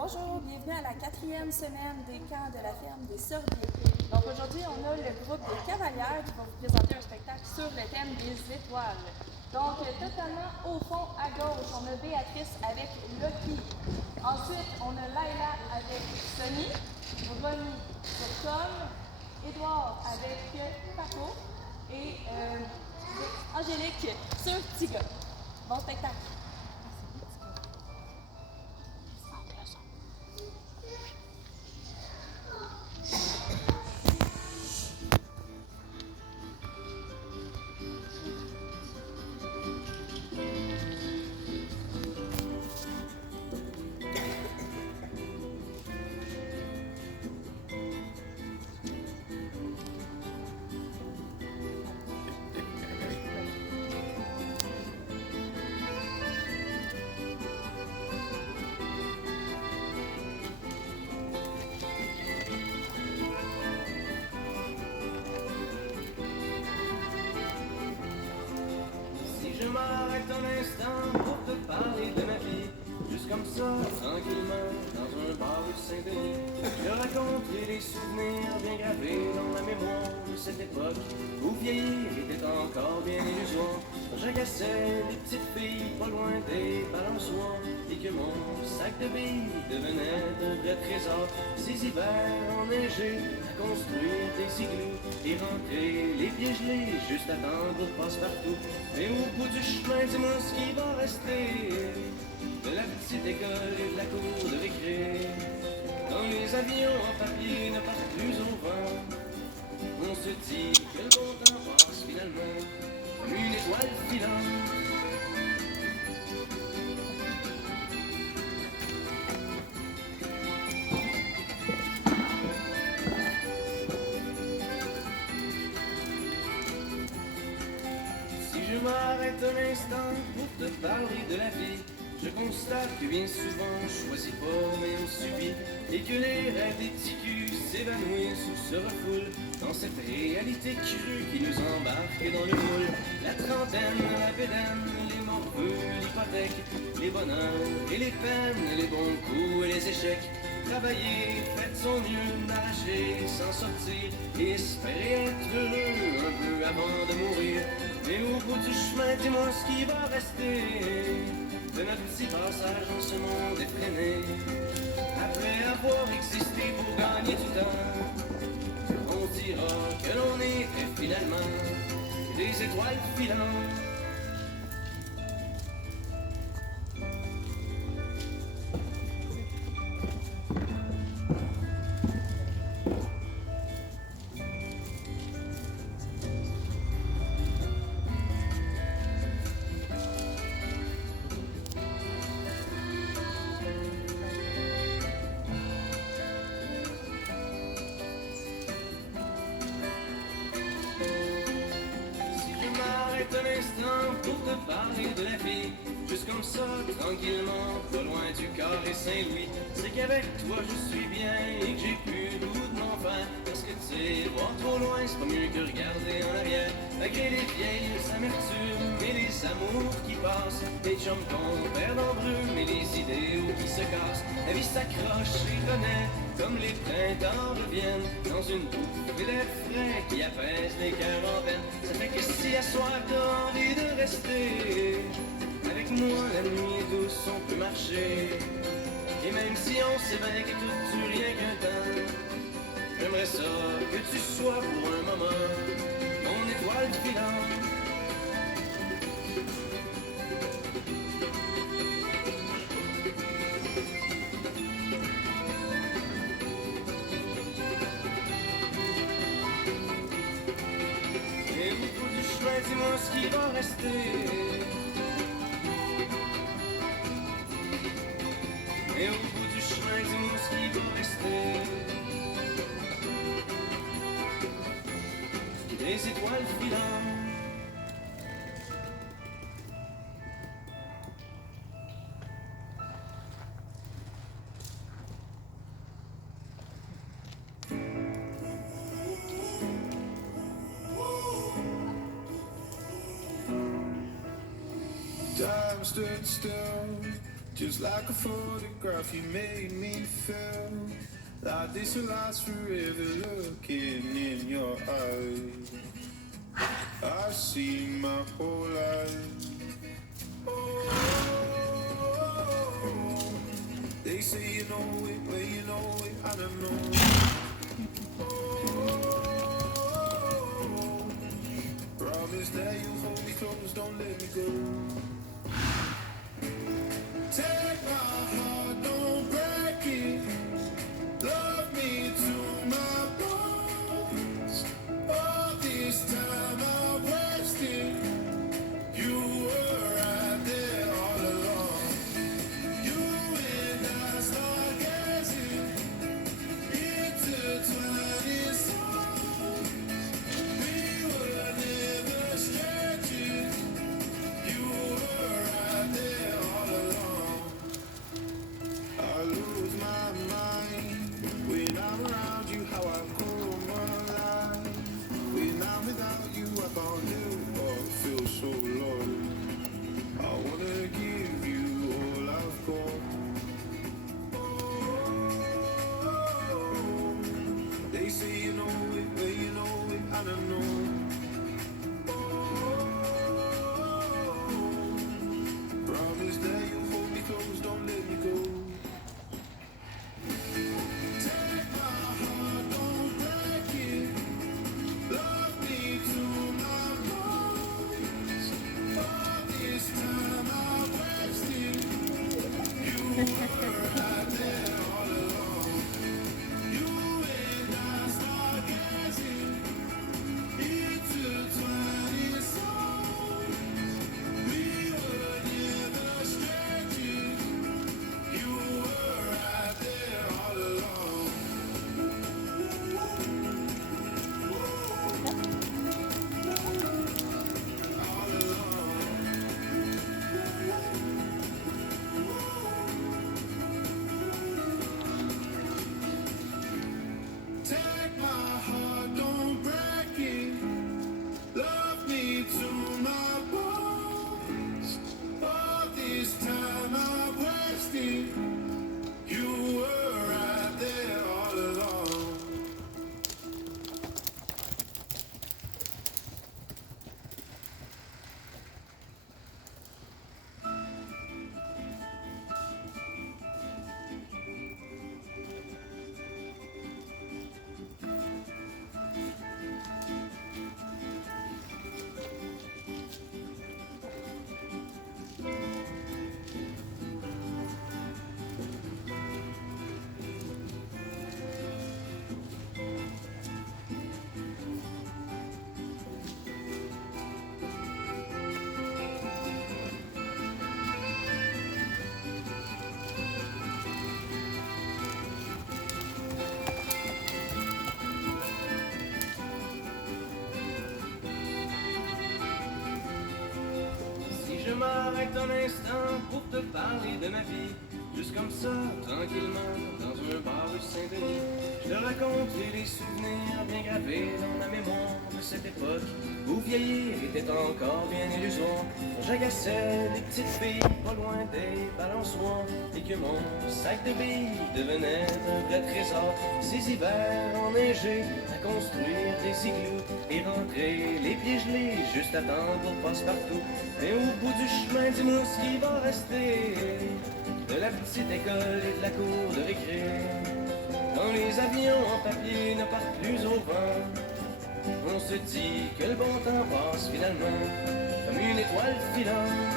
Bonjour, bienvenue à la 4e semaine des camps de la ferme des Sorbiers. Donc aujourd'hui, on a le groupe des Cavalières qui vont vous présenter un spectacle sur le thème des étoiles. Donc totalement au fond à gauche, on a Béatrice avec Lucky. Ensuite, on a Laila avec Sonny, Ronnie sur Tom, Édouard avec Paco et Angélique sur Tiga. Bon spectacle! Je m'arrête un instant pour te parler de ma vie. Juste comme ça, tranquillement, dans un bar de Saint-Denis. Je raconterai les souvenirs bien gravés dans la mémoire de cette époque où vieillir était encore bien illusoire. J'agaçais les petites filles pas loin des balançoires et que mon sac de billes devenait un vrai trésor. Ces hivers enneigés à construire des igloos et rentrer les pieds gelés juste attendre passe-partout. Mais au bout du chemin, dis-moi ce qui va rester de la petite école et de la cour de récré. Quand les avions en papier ne partent plus au vent, on se dit que le bon temps passe finalement comme une étoile filante. Si je m'arrête un instant pour te parler de la vie, je constate que bien souvent on choisit pas mais on subit, et que les rêves des petits culs s'évanouissent ou se refoulent dans cette réalité crue qui nous embarque dans le moule. La trentaine, la bédaine, les morveux, l'hypothèque, les bonheurs et les peines, les bons coups et les échecs. Travailler, faites son mieux, n'arracher, s'en sortir et espérer être heureux un peu avant de mourir. Mais au bout du chemin, dis-moi ce qui va rester de notre petit passage dans ce monde effréné. Après avoir existé pour gagner du temps, on dira que l'on était finalement des étoiles filantes. Un instant pour te parler de la vie, juste comme ça, tranquillement, pas loin du carré Saint-Louis. C'est qu'avec toi je suis bien et que j'ai plus le goût de m'en faire. Parce que tu sais, voir trop loin, c'est pas mieux que regarder en arrière. Malgré les vieilles amertumes et les amours qui passent, les chums qu'on perd en brume et les idéaux qui se cassent. La vie s'accroche et renaît comme les printemps reviennent dans une bouffée d'air frais qui apaise les cœurs en peine. Ça fait que si à soir t'as envie de rester avec moi, la nuit est douce, on peut marcher. Et même si on sait bien que tout dure rien qu'un temps, j'aimerais ça que tu sois pour un moment mon étoile filante. Et au bout du chemin, dis-moi ce qui va rester. Et au bout du chemin, dis-moi ce qui va rester. Des étoiles filantes. Time stood still Just like a photograph, you made me feel like this will last forever. Looking in your eyes, I see my whole life. Oh, they say you know it, but you know it, I don't know. Oh, promise that you'll hold me close, don't let me go. Take my heart, don't break it. Love me to my bones. All this time I've wasted. You were right there all along. You and I stargazing, intertwined in songs. We were never strangers. You were right there all along. I lose my mind when I'm around you. How I come alive when I'm without you. I can't help but feel so lost. I wanna give you all I've got. Oh, they say you know it, but you know it, I don't know. Oh, promise that you'll hold me close, don't let me go. Take my heart, don't break it. Love me to my bones. All this time I wasted. You were right there all along. You and I stargazing, intertwined in songs. We were never strangers. You were right there all along. All along. Take my heart, don't break it. Love me to my bones. All this time I wasted. You were right there all along. Si je m'arrête un instant pour te parler de ma vie, juste comme ça, tranquillement, dans un bar rue Saint-Denis, je te raconterai les souvenirs bien gravés dans la mémoire de cette époque où vieillir était encore bien illusoire. J'agaçais les petites filles pas loin des balançoires et que mon sac de billes devenait un vrai trésor. Ces hivers enneigés à construire des igloos et rentrer les pieds gelés juste à temps pour passe-partout. Mais au bout du chemin, dis-moi ce qui va rester de la petite école et de la cour de récré. Quand les avions en papier ne partent plus au vent, on se dit que le bon temps passe finalement comme une étoile filante